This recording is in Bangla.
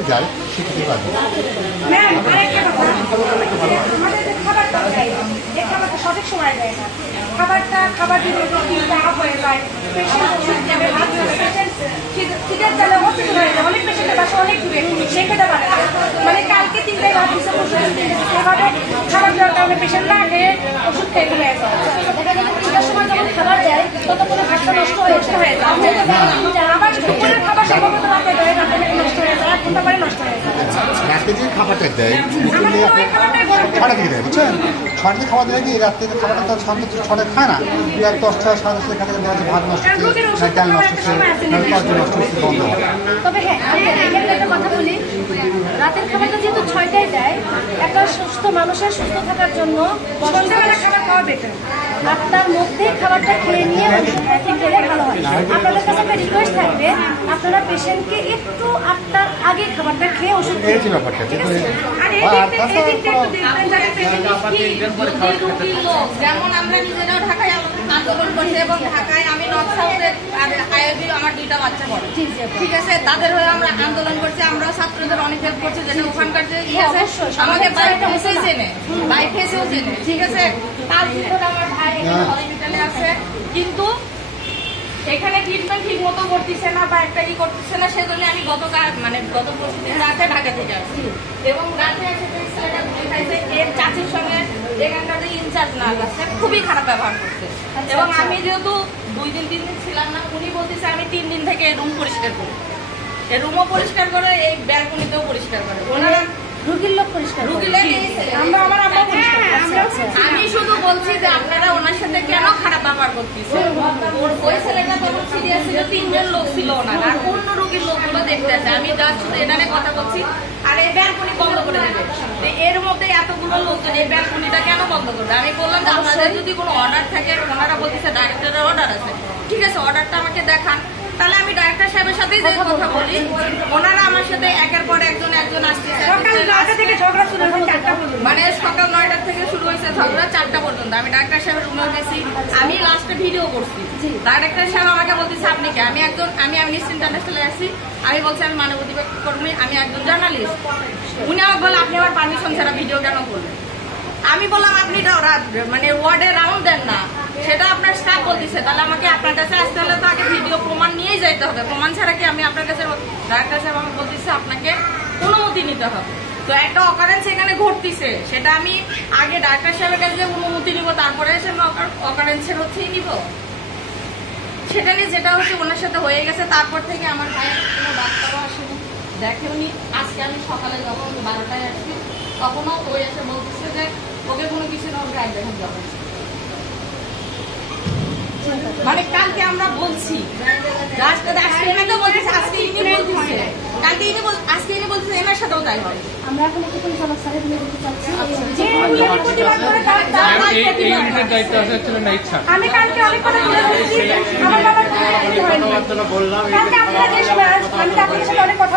যদি যায় সেক্ষেত্রে পারবে। খাবারটা সঠিক সময় দেয় না, খাবার দিলে হয়ে যায়, শীতের চালে হসপিটাল হয়ে যায়, অনেক পেশেন্টের বাসা অনেক দূরে, সে খেতে পারে না। মানে কালকে 3টায় ভাত দিচ্ছে, এভাবে খাবার দেওয়ার কারণে পেশেন্ট না খেয়ে ওষুধ খেয়ে ঘুরে আসে। দেখা যায় 3টার সময় যখন খাবার দেয় ততক্ষণে ভাতটা নষ্ট হয়ে যায়। আবার দুপুরের খাবার সম্ভবত রাতে দেয়, রাতে নষ্ট হয়ে যায়, 1 ঘন্টা পরে নষ্ট হয়ে যায়। রাতে যে খাবারটা দেয় ছটা থেকে দেয়, বুঝছেন? 6টা থেকে খাবার দেয় কি রাত্রে খাবারটা তো সামনে 6টায় খায় না, 10টা 10:30 খাতে দেওয়া ভাত নষ্ট হচ্ছে, ডাল নষ্ট হচ্ছে, নষ্ট হচ্ছে, বন্ধ হয়। তবে হ্যাঁ, এখানে একটা কথা বলি, রাতের খাবারটা যেহেতু 6টায় দেয়, একটা সুস্থ মানুষের সুস্থ থাকার জন্য সন্ধ্যাবেলা খাবার খাওয়া বেটার। 8টার মধ্যে খাবারটা খেয়ে নিয়ে খেলে ভালো হয়। আপনাদের কাছে একটা রিকোয়েস্ট থাকবে, আপনারা পেশেন্টকে একটু 8টার আগে খাবারটা খেয়ে ওষুধ এই যে ব্যাপারটা যেমন আমরা নিজেরাও ঢাকায় আন্দোলন করছি এবং ঢাকায় আমি নর্থ সাউথের আইওবি আমার 2টা বাচ্চা পড়ে, ঠিক আছে, তাদের হয়ে আমরা আন্দোলন করছি, আমরাও ছাত্রদের অনেক হেল্প করছি, যেটা ওখানকার যে আমাকে বাইরে ফেসেই চেনে, বাইরে ফেসেও চেনে, ঠিক আছে। তার ভিতরে আমার ভাই হসপিটালে আছে, কিন্তু এখানে ট্রিটমেন্ট ঠিক মতো করতেছে না বা একটা করতেছে না, সেজন্য আমি গত পরশুদিন রাতে ঢাকা থেকে আসছি এবং রাতে এসে এর চাচির সঙ্গে এখানকার যে ইনচার্জ নার্স আছে খুবই খারাপ ব্যবহার করছে। এবং আমি যেহেতু 2 দিন 3 দিন ছিলাম না, উনি বলতেছে আমি 3 দিন থেকে রুম পরিষ্কার করি, এই রুমও পরিষ্কার করে, এই ব্যালকনিতেও পরিষ্কার করে, ওনারা রুগীর লোক পরিষ্কার, আমি শুধু বলছি যে আপনারা ওনার সাথে কেন খারাপ ব্যবহার করতেছেন। ওই ছেলেটা তখন সিরিয়াস ছিল, 3 জন লোক ছিল ওনার, আর অন্য রোগীর লোকগুলো দেখতে আছে। আমি জাস্ট শুধু এটা নিয়ে কথা বলছি, আর এই ব্যালকনি বন্ধ করে দেবে। এর মধ্যে এতগুলো লোকজন এই ব্যালকনিটা কেন বন্ধ করবে? আমি বললাম যে আপনাদের যদি কোনো অর্ডার থাকে, ওনারা বলতেছে ডাইরেক্টরের অর্ডার আছে, ঠিক আছে, অর্ডারটা আমাকে দেখান, তাহলে আমি ডাইরেক্টর সাহেবের সাথে যে কথা বলি। ওনারা আমার সাথে একের পর একজন আসতেছে, মানে সকাল 9টা থেকে শুরু হয়েছে ঝগড়া 4টা পর্যন্ত। আমি ডাক্তার সাহেবের রুমেও গেছি, আমি লাস্টে ভিডিও করছি। ডাক্তার সাহেব আমাকে বলতেছে আপনি কে? আমি আমনিস্টি ইন্টারন্যাশনালে আছি, আমি বলছি আমি মানবাধিকার কর্মী, আমি একজন জার্নালিস্ট। উনি আমাকে বলে আপনি আমার পারমিশন ছাড়া ভিডিও কেন করলেন? আমি বললাম আপনি মানে ওয়ার্ডে রাউন্ড দেন না, সেটা আপনার স্টাফ বলতেছে, তাহলে আমাকে আপনার কাছে আসতে হলে তো আগে ভিডিও প্রমাণ নিয়েই যাইতে হবে, প্রমাণ ছাড়া কি আমি আপনার কাছে? ডাক্তার সাহেব আমাকে বলতেছে আপনাকে অনুমতি নিতে হবে। তো একটা অকারেন্স এখানে ঘটতেছে, সেটা আমি আগে ডাক্তার সাহেবের কাছে অনুমতি নিব, তারপরে এসে অকারেন্সের হচ্ছেই নিব, সেটা নিয়ে যেটা হচ্ছে ওনার সাথে হয়ে গেছে। তারপর থেকে আমার ভাইয়ের কোনো ডাক্তারও আসেনি, দেখেনি। আজকে আমি সকালে যখন 12টায় আসছি, তখনও ওই এসে বলতেছে যে ওকে কোনো কিছু না, ওকে এক দেখেন যাবে। মানে কালকে আমরা বলছি, আজকে ইনি বলতেছে এনার সাথেও তাই হয়। আমরা এখন একটু পরিচালক স্যারের দিকে বলতে চাচ্ছি, আমি কালকে অনেক কথা বলে বলছি, আমার বাবার বললাম, আমি আপনার সাথে অনেক কথা